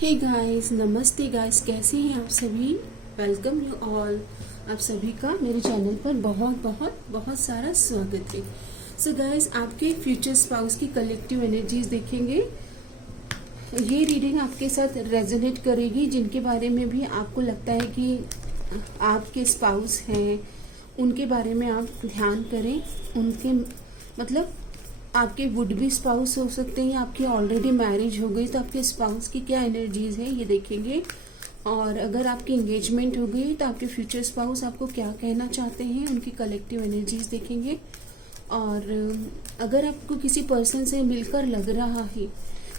Hey guys, नमस्ते guys, कैसे हैं आप सभी। Welcome you all. आप सभी का मेरे चैनल पर बहुत बहुत बहुत सारा स्वागत है। सो गाइस, आपके फ्यूचर स्पाउस की कलेक्टिव एनर्जीज देखेंगे। ये रीडिंग आपके साथ रेजोनेट करेगी, जिनके बारे में भी आपको लगता है कि आपके स्पाउस हैं, उनके बारे में आप ध्यान करें। उनके मतलब आपके वुड बी स्पाउस हो सकते हैं, आपकी ऑलरेडी मैरिज हो गई तो आपके स्पाउस की क्या एनर्जीज है ये देखेंगे। और अगर आपकी एंगेजमेंट हो गई तो आपके फ्यूचर स्पाउस आपको क्या कहना चाहते हैं, उनकी कलेक्टिव एनर्जीज देखेंगे। और अगर आपको किसी पर्सन से मिलकर लग रहा है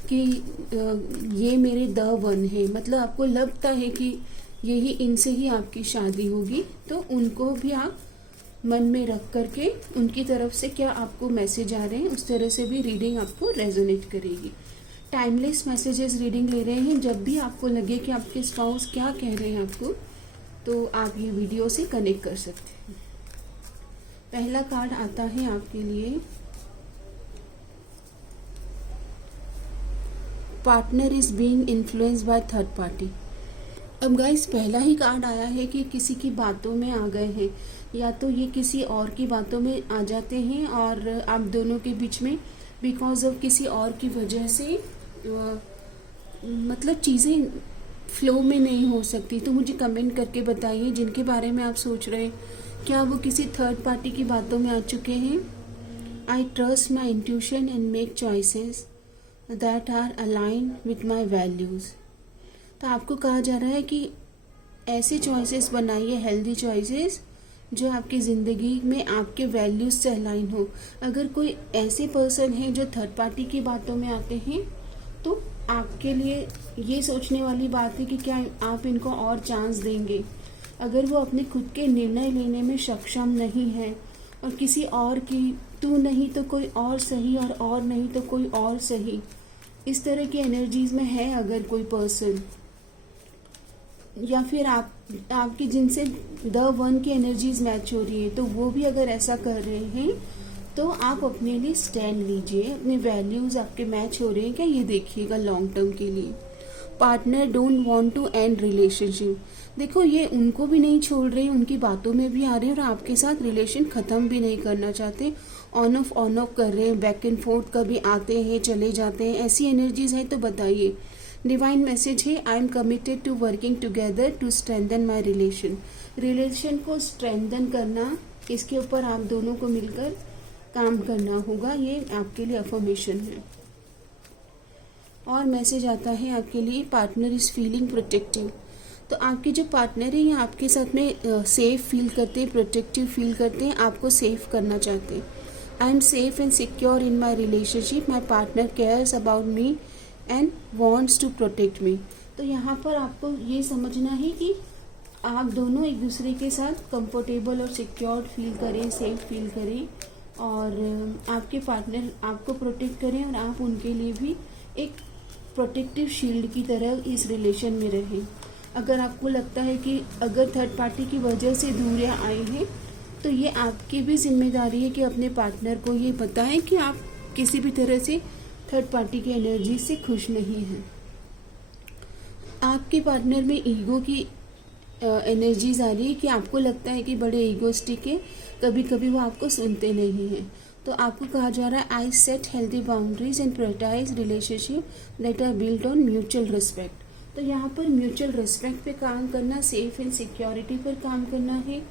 कि ये मेरे द वन है, मतलब आपको लगता है कि यही इनसे ही आपकी शादी होगी, तो उनको भी आप मन में रख करके उनकी तरफ से क्या आपको मैसेज आ रहे हैं उस तरह से भी रीडिंग आपको रेजोनेट करेगी। टाइमलेस मैसेजेस रीडिंग ले रहे हैं। जब भी आपको लगे कि आपके स्पाउस क्या कह रहे हैं आपको, तो आप ये वीडियो से कनेक्ट कर सकते हैं। पहला कार्ड आता है आपके लिए, partner is being influenced by third party. अब गाइस, पहला ही कार्ड आया है कि किसी की बातों में आ गए हैं, या तो ये किसी और की बातों में आ जाते हैं और आप दोनों के बीच में बिकॉज ऑफ किसी और की वजह से मतलब चीज़ें फ्लो में नहीं हो सकती। तो मुझे कमेंट करके बताइए जिनके बारे में आप सोच रहे हैं, क्या वो किसी थर्ड पार्टी की बातों में आ चुके हैं। I trust my intuition and make choices that are align with my values. तो आपको कहा जा रहा है कि ऐसे चॉइसेस बनाइए, हेल्दी चॉइसेस जो आपकी ज़िंदगी में आपके वैल्यूज़ से अलाइन हो। अगर कोई ऐसे पर्सन है जो थर्ड पार्टी की बातों में आते हैं, तो आपके लिए ये सोचने वाली बात है कि क्या आप इनको और चांस देंगे। अगर वो अपने खुद के निर्णय लेने में सक्षम नहीं है और किसी और की तू नहीं तो कोई और सही और नहीं तो कोई और सही, इस तरह की एनर्जीज में है अगर कोई पर्सन, या फिर आपकी जिनसे द वन की एनर्जीज मैच हो रही है, तो वो भी अगर ऐसा कर रहे हैं तो आप अपने लिए स्टैंड लीजिए। अपने वैल्यूज आपके मैच हो रहे हैं क्या, ये देखिएगा लॉन्ग टर्म के लिए। Partner don't want to end relationship. देखो, ये उनको भी नहीं छोड़ रहे, उनकी बातों में भी आ रहे हैं और आपके साथ रिलेशन ख़त्म भी नहीं करना चाहते। ऑन ऑफ कर रहे हैं, बैक एंड फोर्थ कभी आते हैं चले जाते हैं, ऐसी एनर्जीज है तो बताइए। डिवाइन मैसेज है, I am committed to working together to strengthen my relation को स्ट्रेंथन करना, इसके ऊपर आप दोनों को मिलकर काम करना होगा। ये आपके लिए अफर्मेशन है। और मैसेज आता है आपके लिए, पार्टनर इज फीलिंग प्रोटेक्टिव। तो आपके जो पार्टनर है ये आपके साथ में सेफ फील करते हैं, प्रोटेक्टिव फील करते हैं, आपको सेफ करना चाहते हैं। I am safe and secure in my relationship, my partner cares about me and wants to protect me. तो यहाँ पर आपको ये समझना है कि आप दोनों एक दूसरे के साथ कंफर्टेबल और सिक्योर्ड फील करें, सेफ फील करें, और आपके पार्टनर आपको प्रोटेक्ट करें और आप उनके लिए भी एक प्रोटेक्टिव शील्ड की तरह इस रिलेशन में रहें। अगर आपको लगता है कि अगर थर्ड पार्टी की वजह से दूरियां आई हैं, तो ये आपकी भी जिम्मेदारी है कि अपने पार्टनर को ये बताएं कि आप किसी भी तरह से थर्ड पार्टी की एनर्जी से खुश नहीं हैं। आपके पार्टनर में ईगो की एनर्जीज आ रही है कि आपको लगता है कि बड़े ईगोस्टिक है, कभी कभी वो आपको सुनते नहीं हैं। तो आपको कहा जा रहा है, I set healthy boundaries and prioritise relationship that are built on mutual respect. तो यहाँ पर म्यूचुअल रिस्पेक्ट पे काम करना, सेफ एंड सिक्योरिटी पर काम करना है,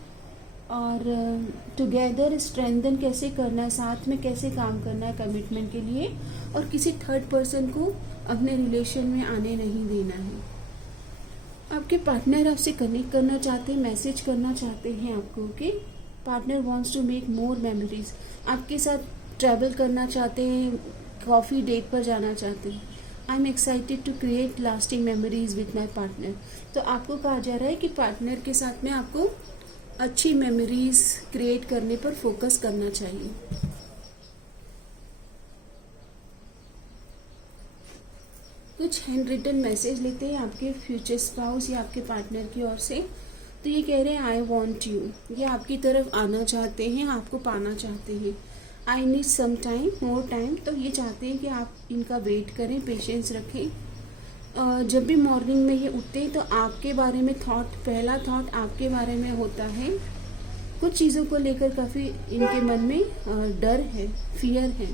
और टुगेदर स्ट्रेंथन कैसे करना है, साथ में कैसे काम करना है कमिटमेंट के लिए, और किसी थर्ड पर्सन को अपने रिलेशन में आने नहीं देना है। आपके पार्टनर आपसे कनेक्ट करना चाहते हैं, मैसेज करना चाहते हैं आपको कि partner wants to make more memories. आपके साथ ट्रैवल करना चाहते हैं, कॉफ़ी डेट पर जाना चाहते हैं। I am excited to create lasting memories with my partner. तो आपको कहा जा रहा है कि पार्टनर के साथ में आपको अच्छी मेमोरीज क्रिएट करने पर फोकस करना चाहिए। कुछ हैंड रिटन मैसेज लेते हैं आपके फ्यूचर स्पाउस या आपके पार्टनर की ओर से। तो ये कह रहे हैं, आई वॉन्ट यू, ये आपकी तरफ आना चाहते हैं, आपको पाना चाहते हैं। I need some time, more time, तो ये चाहते हैं कि आप इनका वेट करें, पेशेंस रखें। जब भी मॉर्निंग में ये उठते हैं तो आपके बारे में पहला थॉट आपके बारे में होता है। कुछ चीज़ों को लेकर काफ़ी इनके मन में डर है, फियर है।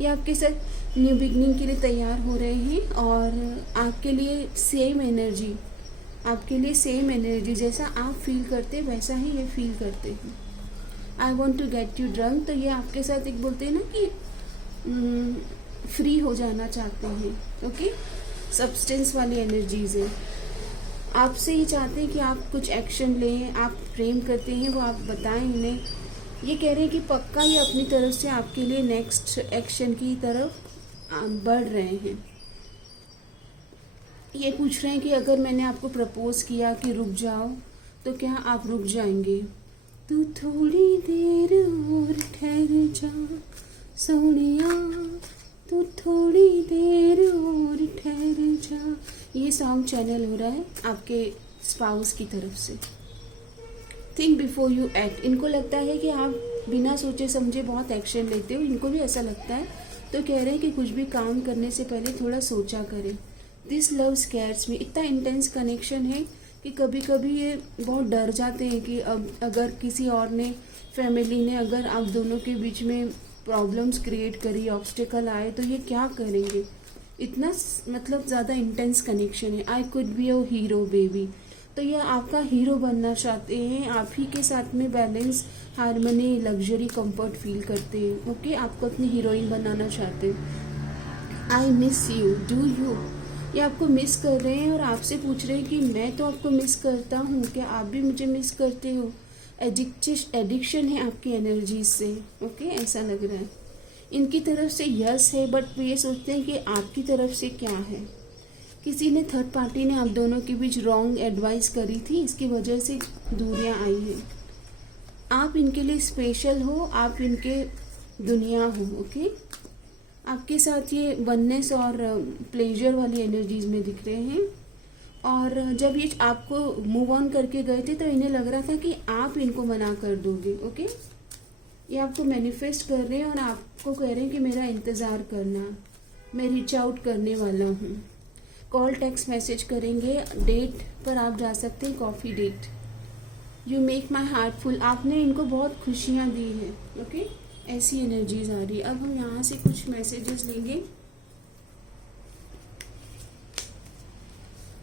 ये आपके साथ न्यू बिगनिंग के लिए तैयार हो रहे हैं और आपके लिए सेम एनर्जी जैसा आप फील करते हैं वैसा ही ये फील करते हैं। I want to get you drunk, तो ये आपके साथ एक बोलते हैं ना कि फ्री हो जाना चाहते हैं। ओके, सब्सटेंस वाली एनर्जीज है। आपसे ये चाहते हैं कि आप कुछ एक्शन लें, आप प्रेम करते हैं वो आप बताएं इन्हें। ये कह रहे हैं कि पक्का ये अपनी तरफ से आपके लिए नेक्स्ट एक्शन की तरफ बढ़ रहे हैं। ये पूछ रहे हैं कि अगर मैंने आपको प्रपोज किया कि रुक जाओ तो क्या आप रुक जाएंगे? तू थोड़ी देर और ठहर जा सोनिया, तू थोड़ी देर और ठहर जा। ये सॉन्ग चैनल हो रहा है आपके स्पाउस की तरफ से। Think before you act. इनको लगता है कि आप बिना सोचे समझे बहुत एक्शन लेते हो, इनको भी ऐसा लगता है। तो कह रहे हैं कि कुछ भी काम करने से पहले थोड़ा सोचा करें। दिस लव स्कैर्स मी। इतना इंटेंस कनेक्शन है कि कभी कभी ये बहुत डर जाते हैं कि अब अगर किसी और ने, फैमिली ने अगर आप दोनों के बीच में प्रॉब्लम्स क्रिएट करी, ऑब्स्टिकल आए तो ये क्या करेंगे। इतना मतलब ज़्यादा इंटेंस कनेक्शन है। I could be a hero baby. तो ये आपका हीरो बनना चाहते हैं, आप ही के साथ में balance, harmony, luxury, comfort feel करते हैं। ओके, आपको अपनी हीरोइन बनाना चाहते हैं। I miss you, do you. ये आपको मिस कर रहे हैं और आपसे पूछ रहे हैं कि मैं तो आपको मिस करता हूँ, क्या आप भी मुझे मिस करते हो? एडिक्शन है आपकी एनर्जीज से। ओके, ऐसा लग रहा है। इनकी तरफ से यस है, बट ये सोचते हैं कि आपकी तरफ से क्या है। किसी ने, थर्ड पार्टी ने आप दोनों के बीच रॉन्ग एडवाइस करी थी, इसकी वजह से दूरियां आई हैं। आप इनके लिए स्पेशल हो, आप इनके दुनिया हो। ओके, आपके साथ ये वननेस और प्लेजर वाली एनर्जीज में दिख रहे हैं। और जब ये आपको मूव ऑन करके गए थे तो इन्हें लग रहा था कि आप इनको मना कर दोगे। ओके, ये आपको मैनिफेस्ट कर रहे हैं और आपको कह रहे हैं कि मेरा इंतज़ार करना, मैं रीच आउट करने वाला हूँ। कॉल, टेक्स्ट मैसेज करेंगे, डेट पर आप जा सकते हैं, coffee date. You make my heart full. आपने इनको बहुत खुशियाँ दी हैं। ओके, ऐसी एनर्जीज आ रही है। अब हम यहाँ से कुछ मैसेजेस लेंगे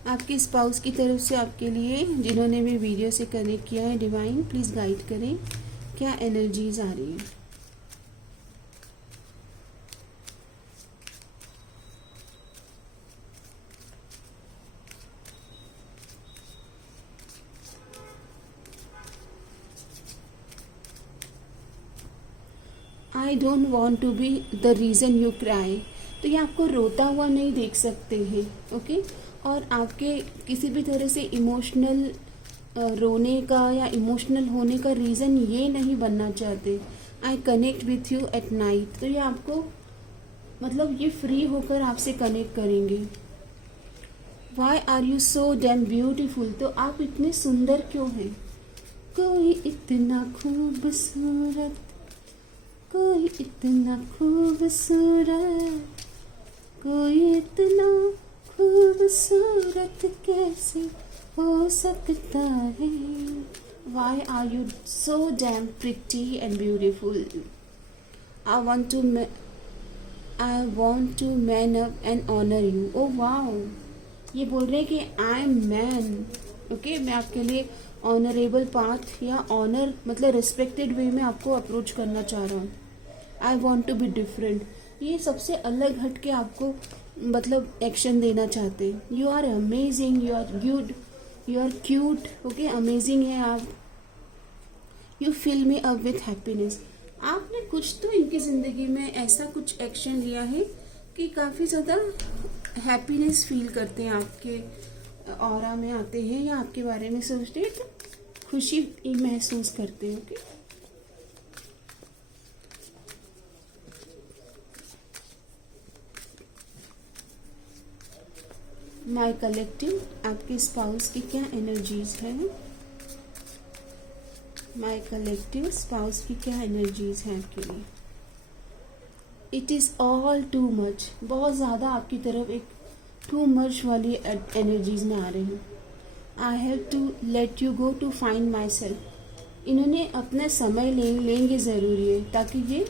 आपके स्पाउस की तरफ से आपके लिए, जिन्होंने भी वीडियो से कनेक्ट किया है। डिवाइन प्लीज़ गाइड करें, क्या एनर्जीज आ रही है। I don't want to be the reason you cry. तो ये आपको रोता हुआ नहीं देख सकते हैं। ओके, और आपके किसी भी तरह से इमोशनल रोने का या इमोशनल होने का रीज़न ये नहीं बनना चाहते। I connect with you at night. तो ये आपको मतलब ये फ्री होकर आपसे कनेक्ट करेंगे। Why are you so damn beautiful. तो आप इतने सुंदर क्यों हैं? कोई इतना खूबसूरत, कोई इतना खूबसूरत, कोई इतना खूबसूरत कैसे हो सकता है। Why are you so damn pretty and beautiful? I want to man up and honor you. Oh wow! ये बोल रहे हैं कि I am man. ओके, मैं आपके लिए ऑनरेबल पाथ या ऑनर मतलब रिस्पेक्टेड वे में आपको अप्रोच करना चाह रहा हूँ। I want to be different. ये सबसे अलग हट के आपको मतलब एक्शन देना चाहते हैं। You are amazing, you are good, you are cute. Okay, amazing है आप। You fill me up with happiness. आपने कुछ तो इनकी ज़िंदगी में ऐसा कुछ एक्शन लिया है कि काफ़ी ज़्यादा हैप्पीनेस फील करते हैं, आपके ऑरा में आते हैं या आपके बारे में सोचते हैं तो खुशी महसूस करते हैं। ओके, माई कलेक्टिव, आपके स्पाउस की क्या एनर्जीज है? माई कलेक्टिव, स्पाउस की क्या एनर्जीज है आपके लिए? It is all too much. बहुत ज़्यादा आपकी तरफ एक टू मच वाली एनर्जीज में आ रही हूँ। I have to let you go to find myself. इन्होंने अपना समय लेंगे ज़रूरी है ताकि ये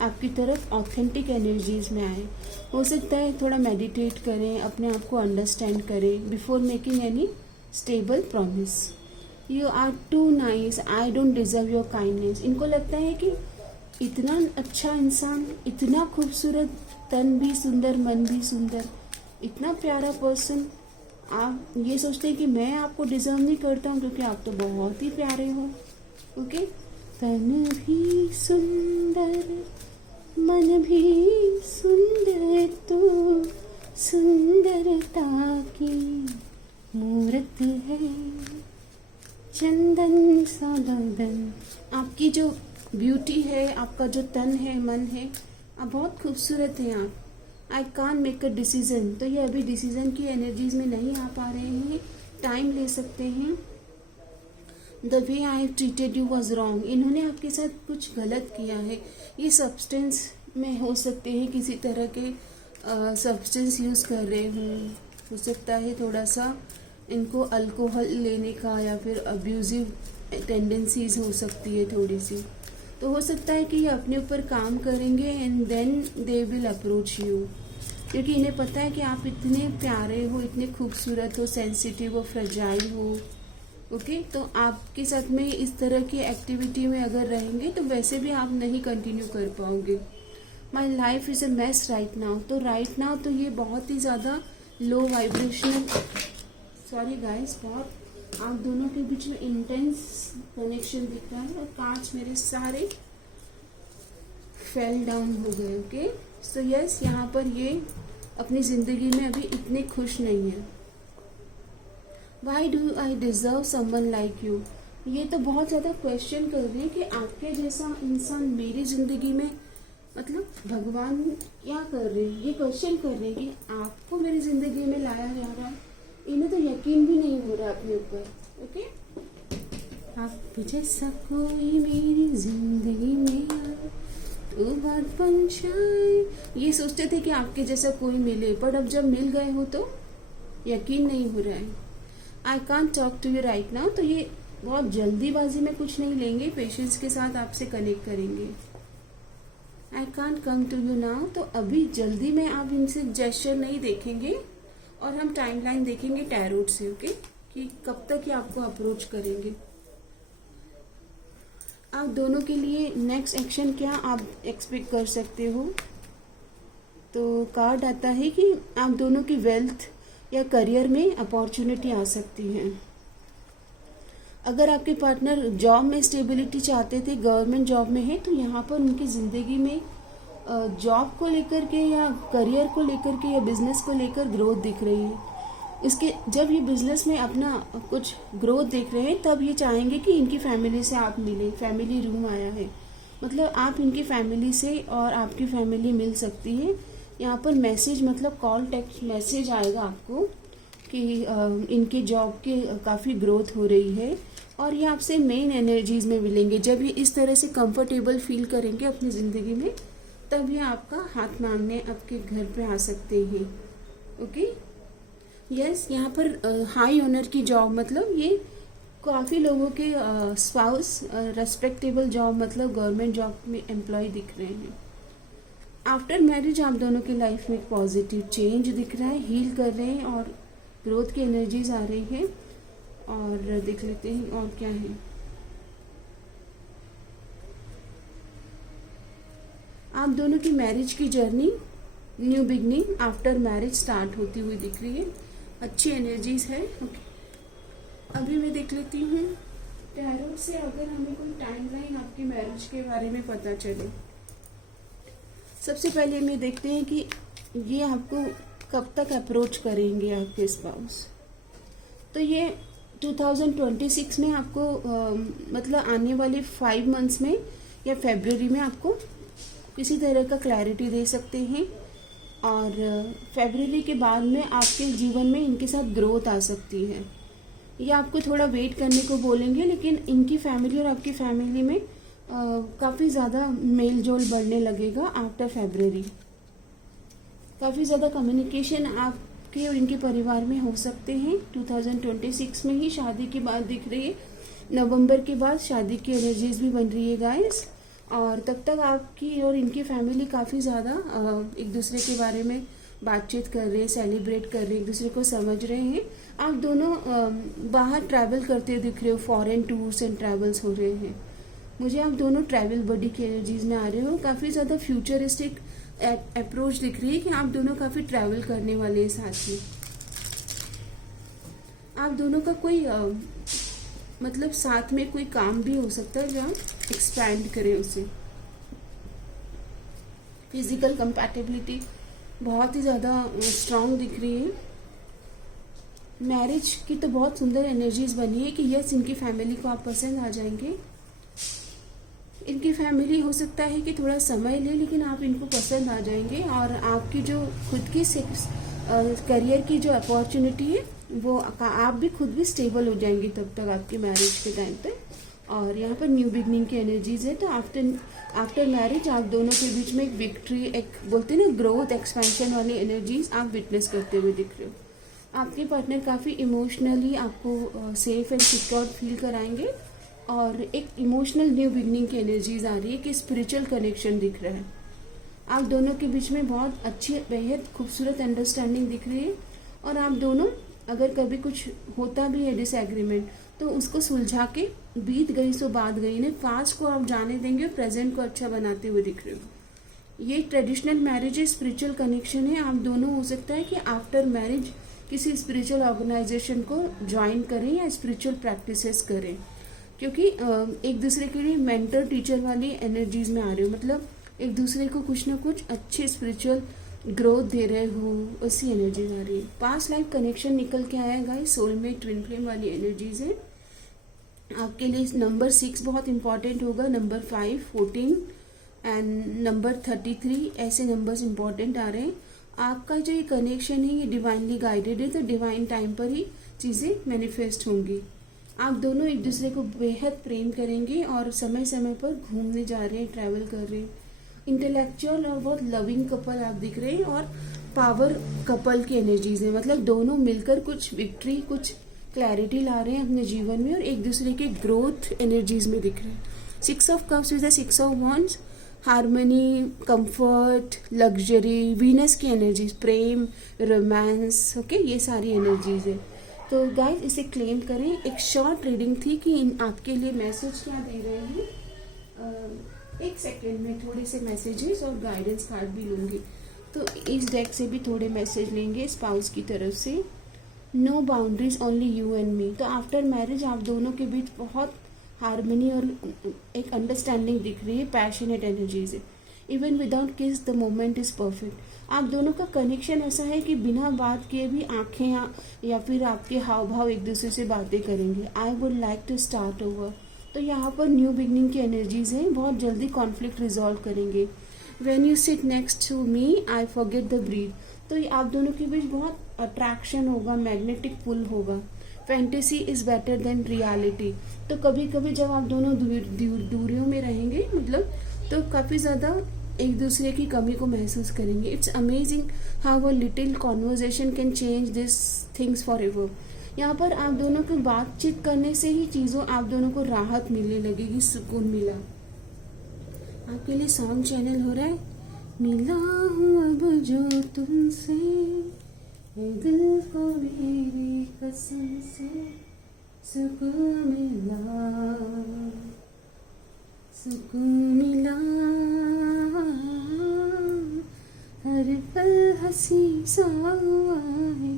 आपकी तरफ ऑथेंटिक एनर्जीज में आए। हो सकता है थोड़ा मेडिटेट करें, अपने आप को अंडरस्टैंड करें before making any stable promise. You are too nice, I don't deserve your kindness. इनको लगता है कि इतना अच्छा इंसान, इतना खूबसूरत, तन भी सुंदर, मन भी सुंदर, इतना प्यारा पर्सन, आप ये सोचते हैं कि मैं आपको डिजर्व नहीं करता हूँ क्योंकि आप तो बहुत ही प्यारे हो। ओके, तन भी सुंदर, मन भी सुंदर, तो सुंदरता की मूर्त है, चंदन सा बदन। आपकी जो ब्यूटी है, आपका जो तन है, मन है, आप बहुत खूबसूरत हैं आप। आई कान मेक अ डिसीजन, तो ये अभी डिसीजन की एनर्जीज में नहीं आ पा रहे हैं, टाइम ले सकते हैं। The way I have treated you was wrong. इन्होंने आपके साथ कुछ गलत किया है। ये सब्सटेंस में हो सकते हैं, किसी तरह के सब्सटेंस यूज़ कर रहे हों। हो सकता है थोड़ा सा इनको अल्कोहल लेने का या फिर अब्यूजिव टेंडेंसीज हो सकती है थोड़ी सी। तो हो सकता है कि ये अपने ऊपर काम करेंगे and then they will approach you, क्योंकि इन्हें पता है कि आप इतने प्यारे हो, इतने खूबसूरत हो, सेंसिटिव हो, फ्रेजाइल हो। ओके, तो आपके साथ में इस तरह की एक्टिविटी में अगर रहेंगे तो वैसे भी आप नहीं कंटिन्यू कर पाओगे। My life is a mess right now. तो राइट नाउ तो ये बहुत ही ज़्यादा लो वाइब्रेशनल, सॉरी गाइस, बहुत आप दोनों के बीच में इंटेंस कनेक्शन दिख रहा है और कांच मेरे सारे फेल डाउन हो गए। ओके, सो यस, यहाँ पर ये अपनी ज़िंदगी में अभी इतने खुश नहीं है। Why do I deserve someone like you. ये तो बहुत ज़्यादा क्वेश्चन कर रहे हैं कि आपके जैसा इंसान मेरी ज़िंदगी में, मतलब भगवान क्या कर रहे हैं, ये क्वेश्चन कर रहे हैं कि आपको मेरी ज़िंदगी में लाया जा रहा है। इन्हें तो यकीन भी नहीं हो रहा अपने ऊपर। ओके, आप जैसा कोई मेरी ज़िंदगी में आए तो बात बन जाए। ये सोचते थे कि आपके जैसा कोई मिले, पर अब जब मिल गए हो तो यकीन नहीं हो रहा है। I can't talk to you right now. तो ये बहुत जल्दीबाजी में कुछ नहीं लेंगे, पेशेंस के साथ आपसे कनेक्ट करेंगे। I can't come to you now. तो अभी जल्दी में आप इनसे जेस्चर नहीं देखेंगे और हम टाइमलाइन देखेंगे टैरोट से। ओके, कि कब तक ये आपको अप्रोच करेंगे। आप दोनों के लिए नेक्स्ट एक्शन क्या आप एक्सपेक्ट कर सकते हो। तो कार्ड आता है कि आप दोनों की वेल्थ या करियर में अपॉर्चुनिटी आ सकती है। अगर आपके पार्टनर जॉब में स्टेबिलिटी चाहते थे, गवर्नमेंट जॉब में है, तो यहाँ पर उनकी ज़िंदगी में जॉब को लेकर के या करियर को लेकर के या बिजनेस को लेकर ग्रोथ दिख रही है। इसके जब ये बिजनेस में अपना कुछ ग्रोथ देख रहे हैं तब ये चाहेंगे कि इनकी फैमिली से आप मिलें। फैमिली रूम आया है, मतलब आप इनकी फैमिली से और आपकी फैमिली मिल सकती है। यहाँ पर मैसेज, मतलब कॉल, टेक्स्ट मैसेज आएगा आपको कि इनके जॉब के काफ़ी ग्रोथ हो रही है और ये आपसे मेन एनर्जीज में मिलेंगे। जब ये इस तरह से कंफर्टेबल फील करेंगे अपनी ज़िंदगी में तब ये आपका हाथ मांगने आपके घर पे आ सकते हैं। ओके, यस, यहाँ पर हाई ऑनर की जॉब, मतलब ये काफ़ी लोगों के स्पाउस रेस्पेक्टेबल जॉब, मतलब गवर्नमेंट जॉब में एम्प्लॉय दिख रहे हैं। आफ्टर मैरिज आप दोनों की लाइफ में एक पॉजिटिव चेंज दिख रहा है, हील कर रहे हैं और ग्रोथ की एनर्जीज आ रही है। और देख लेते हैं और क्या है। आप दोनों की मैरिज की journey, new beginning after marriage start होती हुई दिख रही है। अच्छी एनर्जीज है। ओके, अभी मैं देख लेती हूँ टैरोट से अगर हमें कोई टाइमलाइन आपकी मैरिज के बारे में पता चले। सबसे पहले मैं देखते हैं कि ये आपको कब तक अप्रोच करेंगे आपके स्पाउस। तो ये 2026 में आपको मतलब आने वाले 5 मंथ्स में या फरवरी में आपको किसी तरह का क्लैरिटी दे सकते हैं और फरवरी के बाद में आपके जीवन में इनके साथ ग्रोथ आ सकती है। ये आपको थोड़ा वेट करने को बोलेंगे, लेकिन इनकी फैमिली और आपकी फैमिली में काफ़ी ज़्यादा मेल जोल बढ़ने लगेगा आफ्टर फरवरी। काफ़ी ज़्यादा कम्युनिकेशन आप आपके और इनके परिवार में हो सकते हैं। 2026 में ही शादी की बात दिख रही है। नवंबर के बाद शादी की एनर्जीज भी बन रही है गाइस। और तब तक आपकी और इनकी फैमिली काफ़ी ज़्यादा एक दूसरे के बारे में बातचीत कर रहे हैं, सेलिब्रेट कर रहे हैं, एक दूसरे को समझ रहे हैं। आप दोनों बाहर ट्रैवल करते हुए दिख रहे हो, फॉरेन टूर्स एंड ट्रैवल्स हो रहे हैं। मुझे आप दोनों ट्रैवल बडी की एनर्जीज में आ रहे हो। काफ़ी ज़्यादा फ्यूचरिस्टिक अप्रोच दिख रही है कि आप दोनों काफ़ी ट्रैवल करने वाले हैं साथ में। आप दोनों का कोई मतलब साथ में कोई काम भी हो सकता है जो आप एक्सपैंड करें उसे। फिजिकल कंपैटिबिलिटी बहुत ही ज़्यादा स्ट्रांग दिख रही है। मैरिज की तो बहुत सुंदर एनर्जीज बनी है कि यस, इनकी फैमिली को आप पसंद आ जाएंगे। इनकी फैमिली हो सकता है कि थोड़ा समय ले, लेकिन आप इनको पसंद आ जाएंगे। और आपकी जो खुद की करियर की जो अपॉर्चुनिटी है वो आप भी खुद भी स्टेबल हो जाएंगे तब तक आपकी मैरिज के टाइम पे। और यहाँ पर न्यू बिगनिंग की एनर्जीज है। तो आफ्टर मैरिज आप दोनों के बीच में एक विक्ट्री, एक बोलते हैं ना ग्रोथ, एक्सपेंशन वाली एनर्जीज आप विटनेस करते हुए दिख रहे हो। आपके पार्टनर काफ़ी इमोशनली आपको सेफ एंड सिक्योर फील कराएंगे। और एक इमोशनल न्यू बिगनिंग की एनर्जीज आ रही है कि स्पिरिचुअल कनेक्शन दिख रहा है। आप दोनों के बीच में बहुत अच्छी, बेहद खूबसूरत अंडरस्टैंडिंग दिख रही है। और आप दोनों अगर कभी कुछ होता भी है डिसएग्रीमेंट तो उसको सुलझा के बीत गई सो बात गई ने, पास्ट को आप जाने देंगे और प्रेजेंट को अच्छा बनाते हुए दिख रहे हो। ये ट्रेडिशनल मैरिज है, स्पिरिचुअल कनेक्शन है। आप दोनों हो सकता है कि आफ्टर मैरिज किसी स्पिरिचुअल ऑर्गेनाइजेशन को ज्वाइन करें या स्पिरिचुअल प्रैक्टिसेस करें, क्योंकि एक दूसरे के लिए मेंटर टीचर वाली एनर्जीज में आ रहे हो। मतलब एक दूसरे को कुछ ना कुछ अच्छे स्पिरिचुअल ग्रोथ दे रहे हो, ऐसी एनर्जीज आ रही है। पास्ट लाइफ कनेक्शन निकल के आया गाइस, सोलमेट ट्विन फ्लेम वाली एनर्जीज है। आपके लिए नंबर 6 बहुत इंपॉर्टेंट होगा, नंबर 5, 14 एंड नंबर 33 ऐसे नंबर्स इंपॉर्टेंट आ रहे हैं। आपका जो ये कनेक्शन है ये डिवाइनली गाइडेड है, तो डिवाइन टाइम पर ही चीज़ें मैनिफेस्ट होंगी। आप दोनों एक दूसरे को बेहद प्रेम करेंगे और समय समय पर घूमने जा रहे हैं, ट्रैवल कर रहे हैं। इंटेलेक्चुअल और बहुत लविंग कपल आप दिख रहे हैं। और पावर कपल की एनर्जीज है, मतलब दोनों मिलकर कुछ विक्ट्री, कुछ क्लैरिटी ला रहे हैं अपने जीवन में और एक दूसरे के ग्रोथ एनर्जीज में दिख रहे हैं। 6 of cups with 6 of wands, harmony, comfort, luxury, Venus की एनर्जीज, प्रेम, रोमांस, ओके, ये सारी एनर्जीज है। तो गाइस इसे क्लेम करें। एक शॉर्ट रीडिंग थी कि आपके लिए मैसेज क्या दे रहे हैं। एक सेकेंड में थोड़े से मैसेजेस और गाइडेंस कार्ड भी लूँगी। तो इस डेक से भी थोड़े मैसेज लेंगे स्पाउस की तरफ से। No boundaries, only you and me. तो आफ्टर मैरिज आप दोनों के बीच बहुत हार्मनी और एक अंडरस्टैंडिंग दिख रही है, पैशनेट एनर्जीज है। इवन विदाउट किस द मोमेंट इज परफेक्ट। आप दोनों का कनेक्शन ऐसा है कि बिना बात किए भी आंखें या फिर आपके हाव भाव एक दूसरे से बातें करेंगे। I would like to start over. तो यहाँ पर न्यू बिगनिंग की एनर्जीज हैं, बहुत जल्दी कॉन्फ्लिक्ट रिजॉल्व करेंगे। When you sit next to me I forget the breath. तो ये आप दोनों के बीच बहुत अट्रैक्शन होगा, मैग्नेटिक पुल होगा। Fantasy is better than reality. तो कभी कभी जब आप दोनों दूरियों में रहेंगे, मतलब तो काफ़ी ज़्यादा एक दूसरे की कमी को महसूस करेंगे। It's amazing how a little conversation can change this things for ever. यहाँ पर आप दोनों को बातचीत करने से ही चीज़ों आप दोनों को राहत मिलने लगेगी, सुकून मिला। आपके लिए सॉन्ग चैनल हो रहा है। मिला हूँ अब जो तुमसे, दिल को मेरी कसम से सुकून मिला, सुकून मिला। हर पल हंसी सा हुआ है,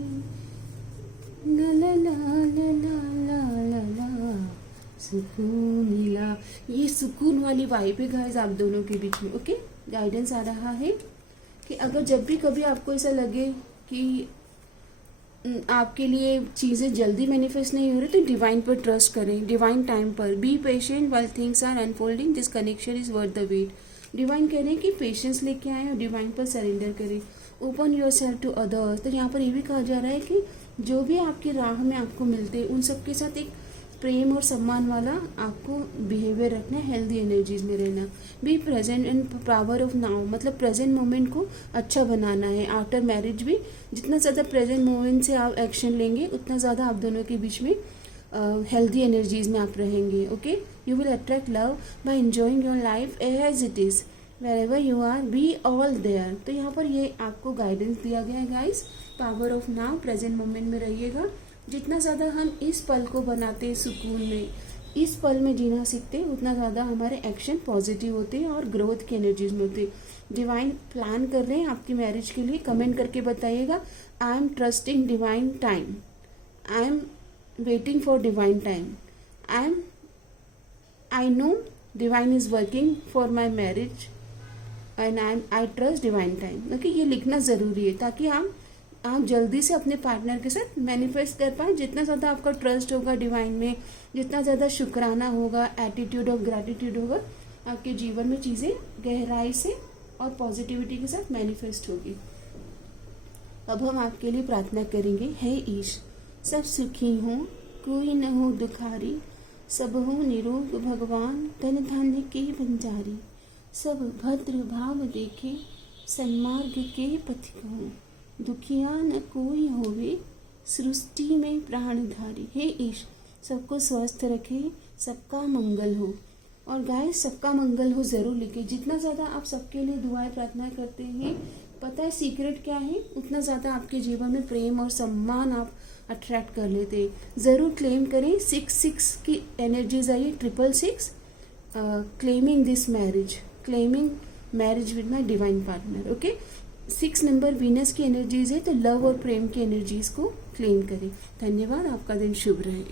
ला ला ला ला ला ला ला, सुकून मिला। ये सुकून वाली वाइब है गाइस आप दोनों के बीच में। ओके, गाइडेंस आ रहा है कि अगर जब भी कभी आपको ऐसा लगे कि आपके लिए चीज़ें जल्दी मैनिफेस्ट नहीं हो रही, तो डिवाइन पर ट्रस्ट करें, डिवाइन टाइम पर। Be patient while things are unfolding, this connection is worth the wait. Divine कह रहे हैं कि पेशेंस लेके आए और डिवाइन पर सरेंडर करें। Open yourself to others. तो यहाँ पर ये भी कहा जा रहा है कि जो भी आपकी राह में आपको मिलते हैं उन सबके साथ एक प्रेम और सम्मान वाला आपको बिहेवियर रखना है, हेल्दी एनर्जीज में रहना। Be present in power of now, मतलब प्रेजेंट मोमेंट को अच्छा बनाना है। आफ्टर मैरिज भी जितना ज़्यादा प्रेजेंट मोमेंट से आप एक्शन लेंगे उतना ज़्यादा आप दोनों के बीच में हेल्दी एनर्जीज में आप रहेंगे। Okay, you will attract love by enjoying your life as it is, wherever you are be all there. तो यहाँ पर ये आपको गाइडेंस दिया गया है guys, power of now, present moment में रहिएगा। जितना ज़्यादा हम इस पल को बनाते हैं सुकून में, इस पल में जीना सीखते हैं, उतना ज़्यादा हमारे एक्शन पॉजिटिव होते हैं और ग्रोथ की एनर्जीज में होते हैं। डिवाइन प्लान कर रहे हैं आपकी मैरिज के लिए, कमेंट करके बताइएगा। I am trusting divine time, I am waiting for divine time, I know divine is working for my marriage and I trust divine time. Okay, ये लिखना ज़रूरी है ताकि आप जल्दी से अपने पार्टनर के साथ मैनिफेस्ट कर पाए। जितना ज़्यादा आपका ट्रस्ट होगा डिवाइन में, जितना ज़्यादा शुक्राना होगा, एटीट्यूड ऑफ ग्रैटिट्यूड होगा, आपके जीवन में चीज़ें गहराई से और पॉजिटिविटी के साथ मैनिफेस्ट होगी। अब हम आपके लिए प्रार्थना करेंगे। हे ईश, सब सुखी हों, कोई न हो दुखारी, सब हो निरोग भगवान, धन धान्य के भंडारी, सब भद्र भाव देखे, सन्मार्ग के पथिक हों, दुखिया न कोई होवे, सृष्टि में प्राणधारी। हे ईश, सबको स्वस्थ रखे, सबका मंगल हो। और गाइस, सबका मंगल हो ज़रूर लिखे। जितना ज़्यादा आप सबके लिए दुआएं प्रार्थना करते हैं, पता है सीक्रेट क्या है, उतना ज़्यादा आपके जीवन में प्रेम और सम्मान आप अट्रैक्ट कर लेते हैं। ज़रूर क्लेम करें। 6 की energies I, 666 claiming this marriage, claiming marriage with my divine partner. Okay, 6 number Venus की एनर्जीज है, तो लव और प्रेम की एनर्जीज को क्लेम करें। धन्यवाद, आपका दिन शुभ रहे।